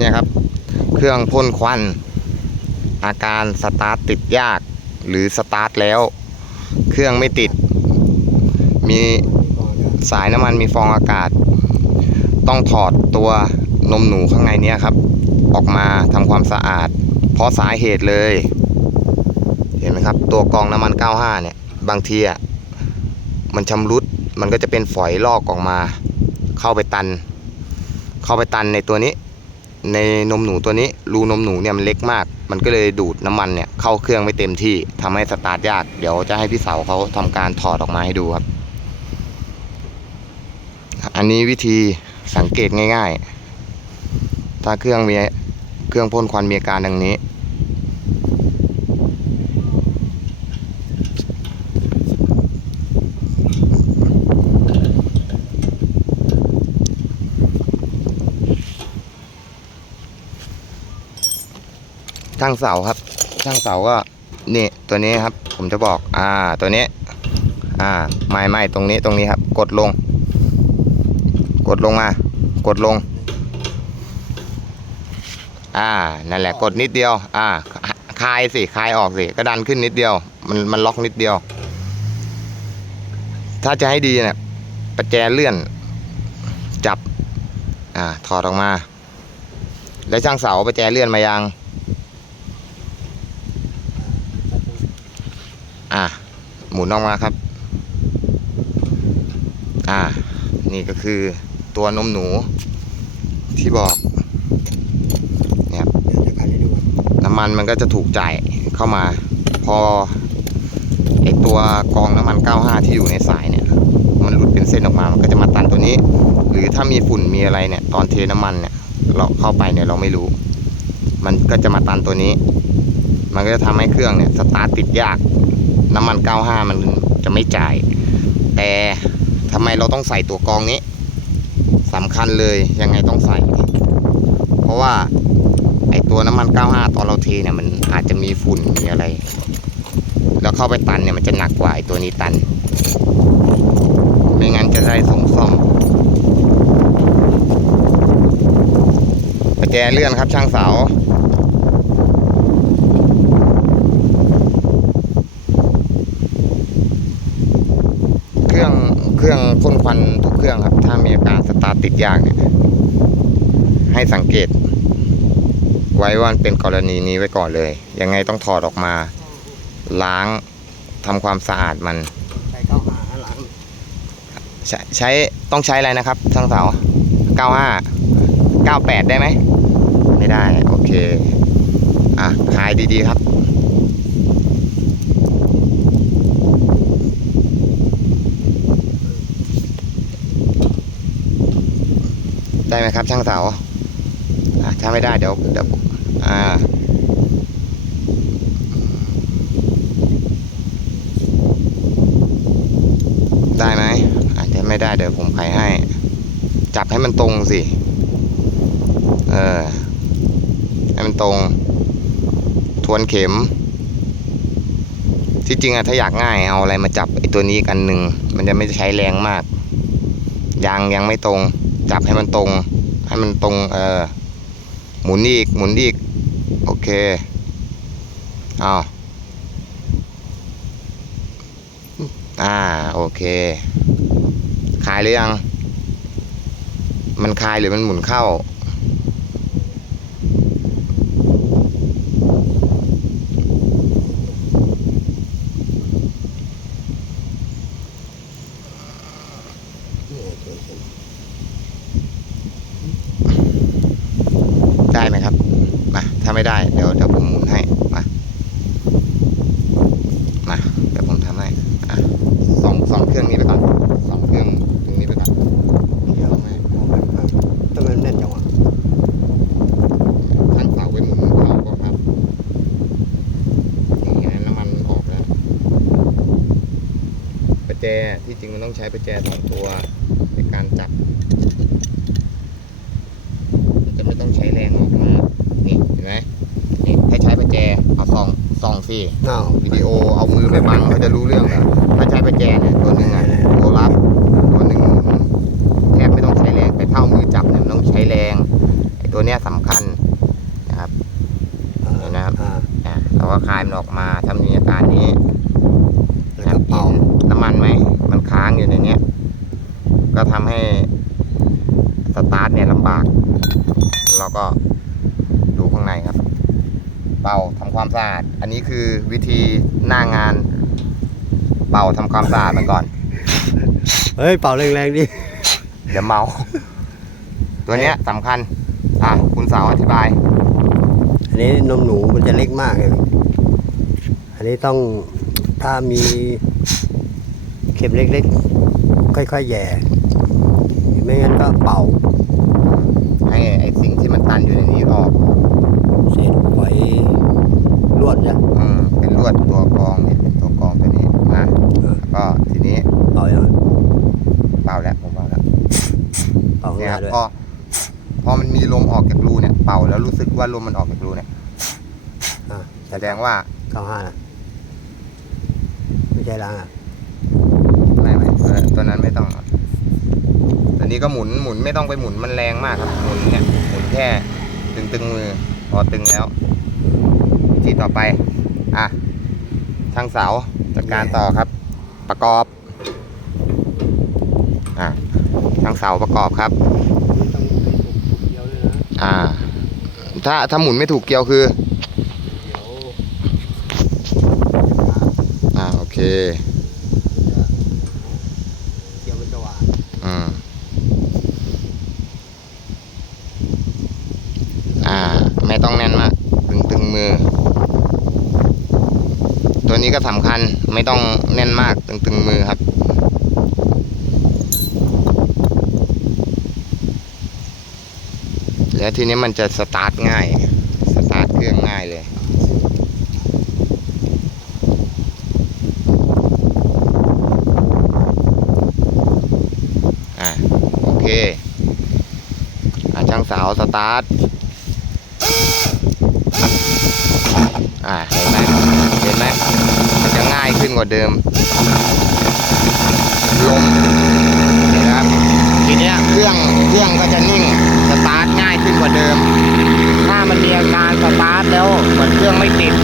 เนี่ยครับ เครื่องพ่นควัน อาการสตาร์ทติดยาก หรือสตาร์ทแล้ว เครื่องไม่ติด มีสายน้ำมันมีฟองอากาศ ต้องถอดตัวนมหนูข้างในเนี้ยครับ ออกมาทำความสะอาด เพราะสาเหตุเลย เห็นไหมครับ ตัวกองน้ำมัน 95 เนี่ย บางทีอะมันชำรุดมันก็จะเป็นฝอยลอกออกมา เข้าไปตัน เข้าไปตันในตัวนี้ ในนมหนูตัวนี้รูนมหนูเนี่ยมันเล็กมาก มันก็เลยดูดน้ำมันเนี่ยเข้าเครื่องไม่เต็มที่ทำให้สตาร์ทยากเดี๋ยวจะให้พี่เสาเขาทำการถอดออกมาให้ดูครับ อันนี้วิธีสังเกตง่าย ๆ ถ้าเครื่องมีเครื่องพ่นควันมีอาการดังนี้ ช่างเสาครับ ช่างเสาก็นี่ตัวนี้ครับ ผมจะบอก อ่า ตัวนี้ อ่า ไม่ไม่ตรงนี้ตรงนี้ครับ กดลง กดลงมา กดลง อ่า นั่นแหละ กดนิดเดียว อ่า คลายสิ คลายออกสิ ก็ดันขึ้นนิดเดียว มันมันล็อกนิดเดียว ถ้าจะให้ดีเนี่ย ประแจเลื่อน จับ อ่า ถอดออกมา แล้วช่างเสาประแจเลื่อนมายัง อะ ห มุนออกมาครับ อ่า นี่ก็คือตัวนมหนูที่บอกเนี่ยเดี๋ยวจะขายให้ดูครับน้ำมันมันก็จะถูกจ่ายเข้ามา พอไอตัวกรองน้ำมัน 95 ที่อยู่ในสายเนี่ย มันหลุดเป็นเส้นออกมา มันก็จะมาตันตัวนี้ หรือถ้ามีฝุ่นมีอะไรเนี่ย ตอนเทน้ำมันเนี่ย เราเข้าไปเนี่ยเราไม่รู้ มันก็จะมาตันตัวนี้ มันก็จะทำให้เครื่องเนี่ยสตาร์ทติดยาก น้ำมัน 95 มันจะไม่จ่าย แต่ทำไมเราต้องใส่ตัวกรองนี้สำคัญเลยยังไงต้องใส่ เพราะว่าไอตัวน้ำมัน 95 ตอนเราเทเนี่ยมันอาจจะมีฝุ่นมีอะไร แล้วเข้าไปตันเนี่ยมันจะหนักกว่าไอตัวนี้ตัน ไม่งั้นจะได้ส่งซ่อมประแจเลื่อนครับช่างเสา เครื่องเครื่องพ่นค วันทุกเครื่องครับ ถ้ามีอาการสตาร์ทติดยากเนี่ย ให้สังเกต ไว้ว่ามันเป็นกรณีนี้ไว้ก่อนเลย ยังไงต้องถอดออกมา ล้างทำความสะอาดมัน ใช้เก้าหาหลังใช้ใช้ต้องใช้อะไรนะครับช่างเสา95 98 ได้ไหม ไม่ได้ โอเค อะขายดีๆครับ ได้ไหมครับ ช่างเสาถ้าไม่ได้เดี๋ยวเดี๋ยวอ่าได้ไหมอาจจะไม่ได้เดี๋ยวผมไขให้ จับให้มันตรงสิ เออ ให้มันตรง ทวนเข็ม ที่จริงอะถ้าอยากง่ายเอาอะไรมาจับไอ้ตัวนี้กันหนึ่ง มันจะไม่ใช้แรงมาก ยางยังไม่ตรง จับให้มันตรง ให้มันตรงเออหมุนอีกหมุนอีก โอเคอ้าวอ่าโอเคคลายหรือยัง มันคลายหรือมันหมุนเข้า นี่โอเคเห็น ได้ไหมครับ มา ถ้าไม่ได้ เดี๋ยวเดี๋ยวผมหมุนให้ มา มา เดี๋ยวผมทำให้ อะสองสองเครื่องนี้ไปก่อนสองเครื่องตรงนี้ไปก่อนเดี๋ยวไม่ เอาแบบอะทำไมมันแน่นจังวะ ท่านเสาไปหมุนเขาก็ครับ นี่เห็นไหมน้ำมันออกแล้ว ประ แจที่จริงมันต้องใช้ประแจสองตัวในการจับมันจะไม่ต้องใช้แรงออกมากนี่เห็นไหมนี่ให้ใช้ประแจเอาส่องส่องสิอ้าววิดีโอเอามือไปบังเขาจะรู้เรื่องเหรอถ้าใช้ประแจเนี่ยตัวหนึ่งอะตัวรับตัวหนึ่งแทบไม่ต้องใช้แรงแต่ถ้าเอามือจับเนี่ยมันต้องใช้แรงไอ้ตัวเนี้ยสำำคัญนะครับอ่าเห็นนะครับอ่าอะเราก็คลายมันออกมาถ้ามีอาการนี้ แล้วก็เป่าน้ำมันไหม มันค้างอยู่ในเนี้ยก็ทำให้สตาร์ทเนี่ยลำบาก เราก็ดูข้างในครับ เป่าทำความสะอาด อันนี้คือวิธีหน้างาน เป่าทำความสะอาดมันก่อน เฮ้ย เป่าแรงๆดิ เดี๋ยวเมา ตัวเนี้ยสำคัญ อะ คุณสาวอธิบาย อันนี้นมหนูมันจะเล็กมากเลยอันนี้ต้อง ถ้ามีเข็มเล็กๆ ค่อยๆแหย่ไม่งั้นก็เป่า ให้ไอสิ่งที่มันตันอยู่ในนี้ออกเศษฝอยลวดจ้ะอืมเป็นลวดตัวกรองเนี่ยเป็นตัวกรองตัวนี้นะเออแล้วก็ทีนี้เป่ายังไงเป่าแล้วผมเป่าแล้วเป่าข้างเนี่ยหคน้ารับด้วยพอพอมันมีลมออกจากรูเนี่ยเป่าแล้วรู้สึกว่าลมมันออกจากรูเนี่ยอ่าแสดงว่าเก้าห้านะไม่ ใช่ล้างอะไม่ไม่ตัวนั้นตัวนั้นไม่ต้องครับตัวนี้ก็หมุนหมุนไม่ต้องไปหมุนมันแรงมากครับหมุนเนี่ยหมุนแค่ตึงตึงมือพอตึงแล้ววิธีต่อไป อะช่างเสาจัดการต่อครับ ประกอบอะช่างเสาประกอบครับต้องเดียวเลยนะอ่า ถ้าถ้าหมุนไม่ถูกเกลียวคือ เดี๋ยว อ่าโอ เคเดี๋ยวมันจะวานอืมอ่า ไม่ต้องแน่นมาก ตึงตึงมือ ตัวนี้ก็สำคัญ ไม่ต้องแน่นมาก ตึงตึงมือครับแล้วทีนี้มันจะสตาร์ทง่าย สตาร์ทเครื่องง่ายเลย อะโอเคช่างสาวสตาร์ทอ่าเห็นไหมเห็นไหมมันจะง่ายขึ้นกว่าเดิม ลมเห็นไหมครับทีเนี้ยเครื่องเครื่องก็จะนิ่งสตาร์ทง่ายขึ้นกว่าเดิม ถ้ามันมีอาการสตาร์ทแล้วเหมือนเครื่องไม่ติด